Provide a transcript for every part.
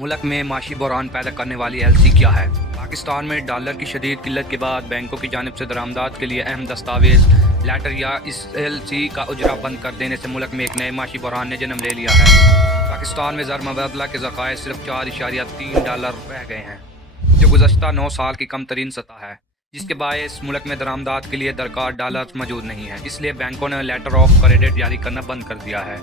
मुल्क में माशी बहरान पैदा करने वाली एलसी क्या है? पाकिस्तान में डॉलर की शदीद किल्लत के बाद बैंकों की जानिब से दरामदात के लिए अहम दस्तावेज लेटर या इस एलसी का उजरा बंद कर देने से मुल्क में एक नए माशी बहरान ने जन्म ले लिया है। पाकिस्तान में ज़र मुबादला के ज़खायर सिर्फ $4.3 रह गए हैं, जो गुज़श्ता 9 साल की कम तरीन सतह है, जिसके बायस मुल्क में दरामदात के लिए दरकार डॉलर मौजूद नहीं है। इसलिए बैंकों ने लेटर ऑफ क्रेडिट जारी करना बंद कर दिया है।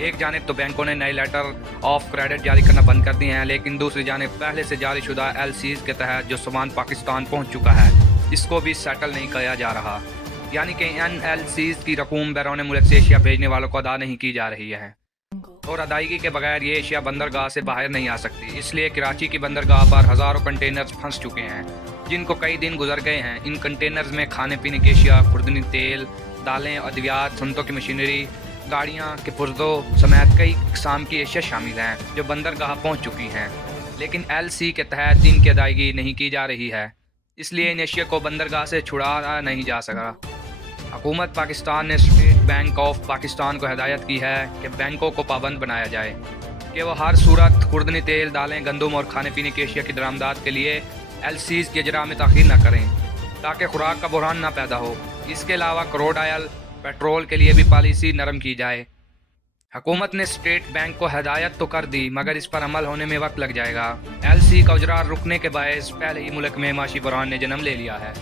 एक जानिब तो बैंकों ने नए लेटर ऑफ क्रेडिट जारी करना बंद कर दिए हैं, लेकिन दूसरी जानिब पहले से जारी शुदा एलसीज़ के तहत जो सामान पाकिस्तान पहुंच चुका है, इसको भी सेटल नहीं किया जा रहा। यानी कि इन एलसीज़ की रकूम बैरून मुल्क से एशिया भेजने वालों को अदा नहीं की जा रही है और अदायगी के बगैर ये एशिया बंदरगाह से बाहर नहीं आ सकती। इसलिए कराची की बंदरगाह पर हज़ारों कंटेनर्स फंस चुके हैं, जिनको कई दिन गुजर गए हैं। इन कंटेनर्स में खाने पीने की एशिया, खुर्दनी तेल, दालें, अद्वियात, सनतों की मशीनरी, गाड़ियाँ के पुर्जों समेत कई किस्म की एशिया शामिल हैं जो बंदरगाह पहुँच चुकी हैं, लेकिन एलसी के तहत इनकी अदायगी नहीं की जा रही है। इसलिए इन एशिया को बंदरगाह से छुड़ाया नहीं जा सका। हुकूमत पाकिस्तान ने स्टेट बैंक ऑफ पाकिस्तान को हिदायत की है कि बैंकों को पाबंद बनाया जाए कि वह हर सूरत खुर्दनी तेल, दालें, गंदम और खाने पीने की एशिया की दरामदात के लिए एलसीज़ के इजरा में ताख़ीर न करें, ताकि खुराक का बहरान न पैदा हो। इसके अलावा क्रूड ऑयल, पेट्रोल के लिए भी पॉलिसी नरम की जाए। हुकूमत ने स्टेट बैंक को हिदायत तो कर दी, मगर इस पर अमल होने में वक्त लग जाएगा। एलसी का उजरा रुकने के बायस पहले ही मुल्क में माशी बहरान ने जन्म ले लिया है।